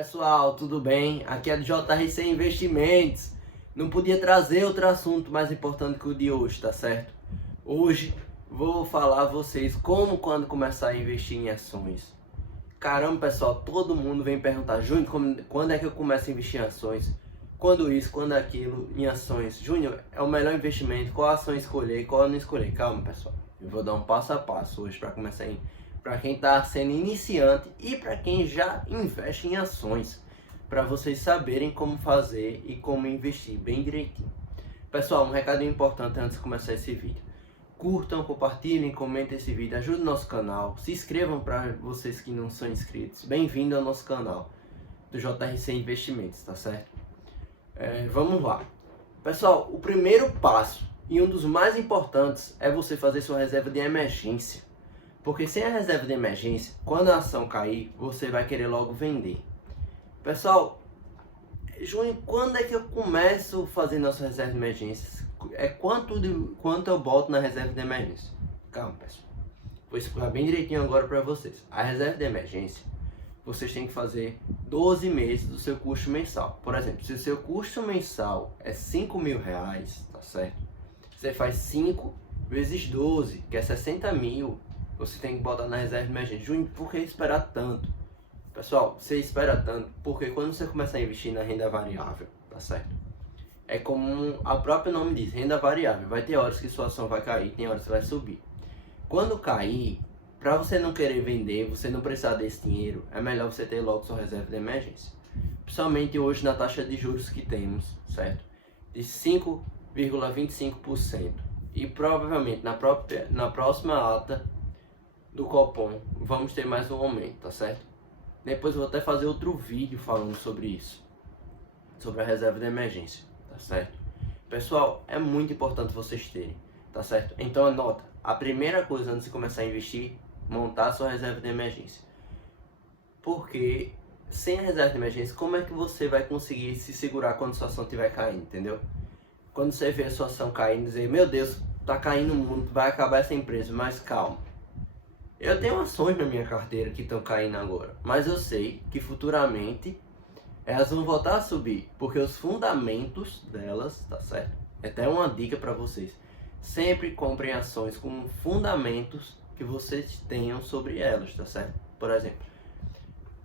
Pessoal, tudo bem? Aqui é do JRC Investimentos. Não podia trazer outro assunto mais importante que o de hoje, tá certo? Hoje vou falar a vocês quando começar a investir em ações. Caramba, pessoal, todo mundo vem perguntar: Júnior, quando é que eu começo a investir em ações? Quando isso, quando aquilo, em ações. Júnior, é o melhor investimento? Qual ação escolher, qual não escolher? Calma, pessoal. Eu vou dar um passo a passo hoje para começar para quem está sendo iniciante e para quem já investe em ações, para vocês saberem como fazer e como investir bem direitinho. Pessoal, um recadinho importante antes de começar esse vídeo: curtam, compartilhem, comentem esse vídeo, ajudem o nosso canal, se inscrevam para vocês que não são inscritos. Bem-vindo ao nosso canal do JRC Investimentos, tá certo? Vamos lá. Pessoal, o primeiro passo e um dos mais importantes é você fazer sua reserva de emergência. Porque sem a reserva de emergência, quando a ação cair, você vai querer logo vender. Pessoal, Júnior, quando é que eu começo a fazer nossa reserva de emergência? Quanto eu boto na reserva de emergência? Calma, pessoal. Vou explicar bem direitinho agora para vocês. A reserva de emergência, vocês têm que fazer 12 meses do seu custo mensal. Por exemplo, se o seu custo mensal é R$5.000, tá certo? Você faz 5 vezes 12, que é 60 mil. Você tem que botar na reserva de emergência. Júnior, por que esperar tanto? Pessoal, você espera tanto porque quando você começar a investir na renda variável, tá certo? É como a própria nome diz, renda variável. Vai ter horas que sua ação vai cair, tem horas que vai subir. Quando cair, para você não querer vender, você não precisar desse dinheiro, é melhor você ter logo sua reserva de emergência. Principalmente hoje na taxa de juros que temos, certo? De 5,25%. E provavelmente na próxima ata do Copom vamos ter mais um aumento, tá certo? Depois eu vou até fazer outro vídeo falando sobre isso, sobre a reserva de emergência, tá certo? Pessoal, é muito importante vocês terem, tá certo? Então anota, a primeira coisa antes de começar a investir, montar a sua reserva de emergência. Porque sem a reserva de emergência, como é que você vai conseguir se segurar quando sua ação estiver caindo, entendeu? Quando você vê a sua ação caindo, dizer, meu Deus, tá caindo o mundo, vai acabar essa empresa, mas calma. Eu tenho ações na minha carteira que estão caindo agora, mas eu sei que futuramente elas vão voltar a subir, porque os fundamentos delas, tá certo? É até uma dica para vocês: sempre comprem ações com fundamentos que vocês tenham sobre elas, tá certo? Por exemplo,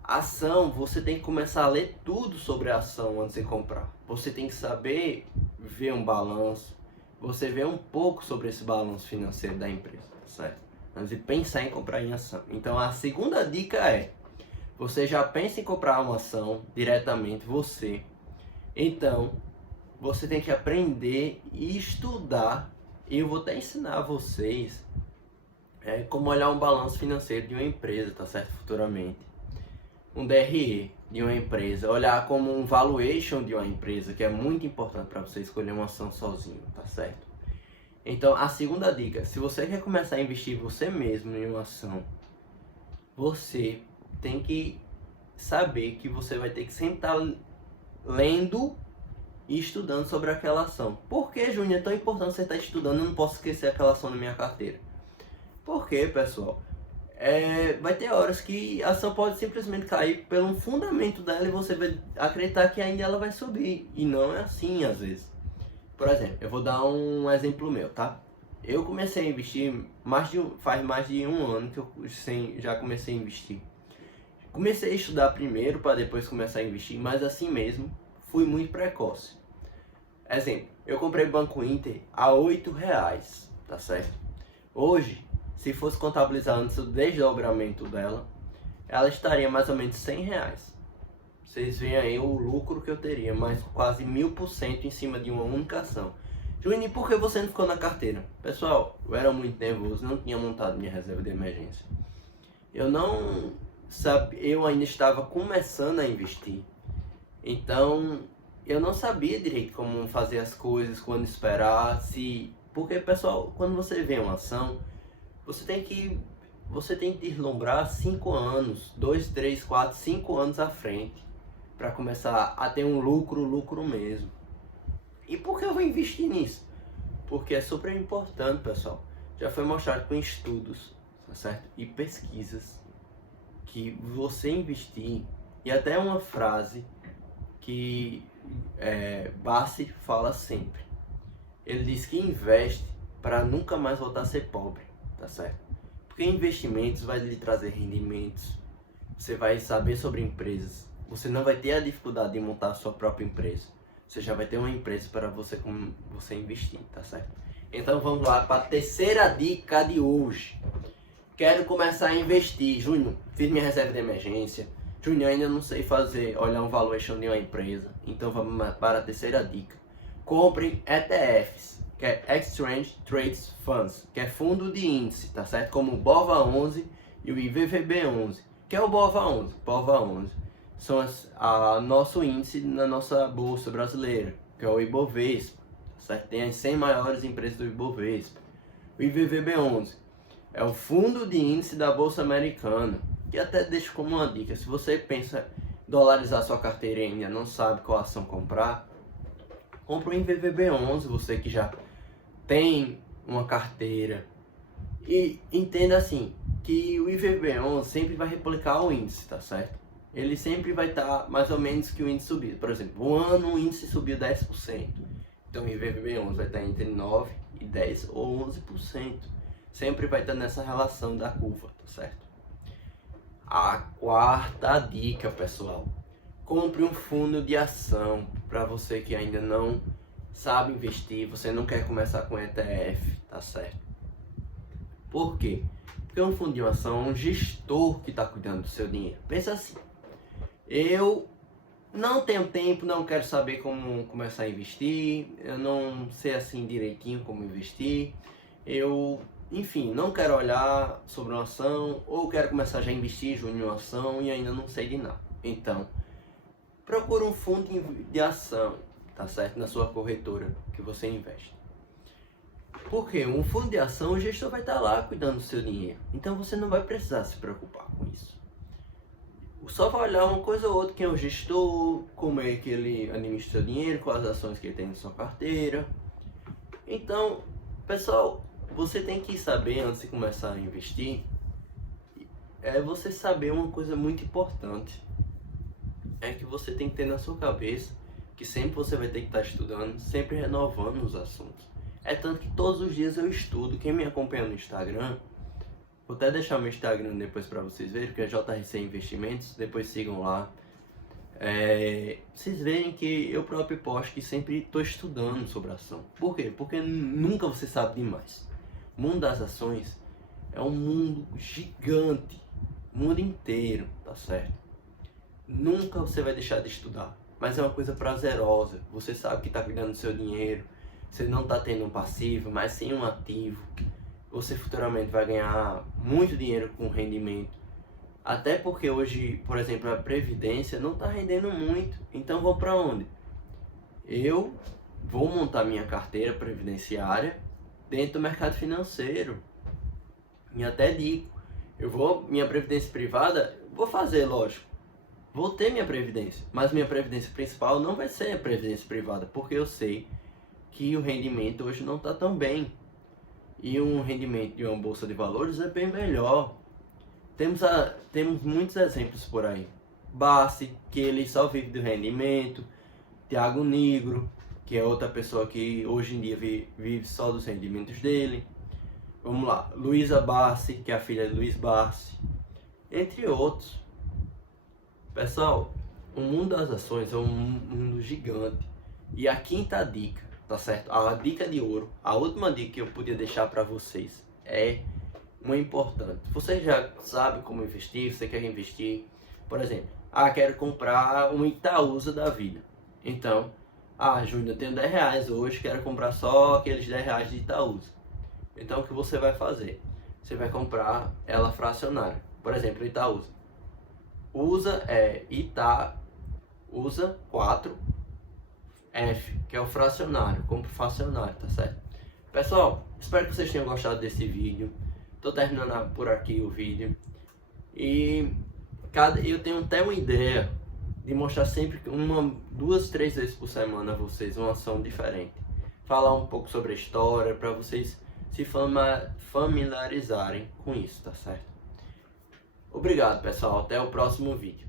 ação, você tem que começar a ler tudo sobre a ação antes de comprar. Você tem que saber ver um balanço, você vê um pouco sobre esse balanço financeiro da empresa, tá certo? Antes de pensar em comprar em ação. Então a segunda dica é: você já pensa em comprar uma ação diretamente, você. Então você tem que aprender e estudar. E eu vou até ensinar a vocês como olhar um balanço financeiro de uma empresa, tá certo? Futuramente. Um DRE de uma empresa, olhar como um valuation de uma empresa, que é muito importante para você escolher uma ação sozinho, tá certo? Então, a segunda dica: se você quer começar a investir você mesmo em uma ação, você tem que saber que você vai ter que sempre estar lendo e estudando sobre aquela ação. Por que, Júnior, é tão importante você estar estudando? Eu não posso esquecer aquela ação na minha carteira. Por quê, pessoal? Vai ter horas que a ação pode simplesmente cair pelo fundamento dela e você vai acreditar que ainda ela vai subir. E não é assim, às vezes. Por exemplo, eu vou dar um exemplo meu, tá? Eu comecei a investir faz mais de um ano que eu já comecei a investir. Comecei a estudar primeiro para depois começar a investir, mas assim mesmo, fui muito precoce. Exemplo, eu comprei Banco Inter a R$8, tá certo? Hoje, se fosse contabilizar antes do desdobramento dela, ela estaria mais ou menos R$100. Vocês veem aí o lucro que eu teria, mais quase 1000% em cima de uma única ação. Júnior, por que você não ficou na carteira? Pessoal, eu era muito nervoso, não tinha montado minha reserva de emergência. Eu ainda estava começando a investir. Então, eu não sabia direito como fazer as coisas, quando esperar, Porque, pessoal, quando você vê uma ação, você tem que deslumbrar 5 anos, 2, 3, 4, 5 anos à frente, para começar a ter um lucro mesmo. E por que eu vou investir nisso? Porque é super importante, pessoal. Já foi mostrado com estudos, tá certo? E pesquisas que você investir E até uma frase que Bassi fala sempre. Ele diz que investe para nunca mais voltar a ser pobre, tá certo? Porque investimentos vai lhe trazer rendimentos, você vai saber sobre empresas, você não vai ter a dificuldade de montar a sua própria empresa, você já vai ter uma empresa para você investir, tá certo? Então vamos lá para a terceira dica de hoje. Quero começar a investir, Júnior, fiz minha reserva de emergência, Júnior, ainda não sei olhar um valuation de uma empresa, então vamos para a terceira dica. Compre ETFs, que é Exchange Traded Funds, que é fundo de índice, tá certo? Como o BOVA11 e o IVVB11. Que é o BOVA11? BOVA11 são nosso índice na nossa bolsa brasileira, que é o Ibovespa, tá certo? Tem as 100 maiores empresas do Ibovespa. O IVVB11 é o fundo de índice da bolsa americana, que até deixo como uma dica, se você pensa em dolarizar sua carteira e ainda não sabe qual ação comprar, compra o IVVB11, você que já tem uma carteira. E entenda assim, que o IVVB11 sempre vai replicar o índice, tá certo? Ele sempre vai estar mais ou menos que o índice subiu. Por exemplo, um ano o índice subiu 10%. Então o IVVB11 vai estar entre 9 e 10 ou 11%. Sempre vai estar nessa relação da curva, tá certo? A quarta dica, pessoal. Compre um fundo de ação para você que ainda não sabe investir, você não quer começar com ETF, tá certo? Por quê? Porque um fundo de ação é um gestor que está cuidando do seu dinheiro. Pensa assim, eu não tenho tempo, não quero saber como começar a investir, eu não sei assim direitinho como investir, enfim, não quero olhar sobre uma ação, ou quero começar já a investir em uma ação e ainda não sei de nada. Então, procura um fundo de ação, tá certo? Na sua corretora que você investe. Porque um fundo de ação, o gestor vai estar lá cuidando do seu dinheiro. Então você não vai precisar se preocupar com isso. Só vai olhar uma coisa ou outra, quem é o gestor, como é que ele administra o seu dinheiro, quais ações que ele tem na sua carteira. Então, pessoal, você tem que saber, antes de começar a investir, você saber uma coisa muito importante. É que você tem que ter na sua cabeça que sempre você vai ter que estar estudando, sempre renovando os assuntos. É tanto que todos os dias eu estudo. Quem me acompanha no Instagram, vou até deixar meu Instagram depois para vocês verem, que é JRC Investimentos, depois sigam lá. Vocês verem que eu próprio posto que sempre estou estudando sobre ação. Por quê? Porque nunca você sabe demais. O mundo das ações é um mundo gigante, o mundo inteiro, tá certo? Nunca você vai deixar de estudar, mas é uma coisa prazerosa. Você sabe que está cuidando do seu dinheiro, você não está tendo um passivo, mas sim um ativo. Você futuramente vai ganhar muito dinheiro com rendimento. Até porque hoje, por exemplo, a Previdência não está rendendo muito. Então vou para onde? Eu vou montar minha carteira previdenciária dentro do mercado financeiro. E até digo, minha previdência privada, vou fazer, lógico. Vou ter minha previdência, mas minha previdência principal não vai ser a previdência privada, porque eu sei que o rendimento hoje não está tão bem. E um rendimento de uma bolsa de valores é bem melhor. Temos muitos exemplos por aí. Bassi, que ele só vive do rendimento. Thiago Nigro, que é outra pessoa que hoje em dia vive só dos rendimentos dele. Vamos lá, Luísa Bassi, que é a filha de Luiz Bassi, entre outros. Pessoal, o mundo das ações é um mundo gigante. E a quinta dica, tá certo? A dica de ouro, a última dica que eu podia deixar para vocês é uma importante. Você já sabe como investir, você quer investir, por exemplo, quero comprar um Itaúsa da vida. Então, Júnior, eu tenho 10 reais hoje, quero comprar só aqueles 10 reais de Itaúsa. Então, o que você vai fazer? Você vai comprar ela fracionária. Por exemplo, Itaúsa. Itaúsa 4F, que é o fracionário, compra fracionário, tá certo? Pessoal, espero que vocês tenham gostado desse vídeo. Tô terminando por aqui o vídeo. E eu tenho até uma ideia de mostrar sempre 2, 3 vezes por semana a vocês uma ação diferente. Falar um pouco sobre a história, para vocês se familiarizarem com isso, tá certo? Obrigado, pessoal. Até o próximo vídeo.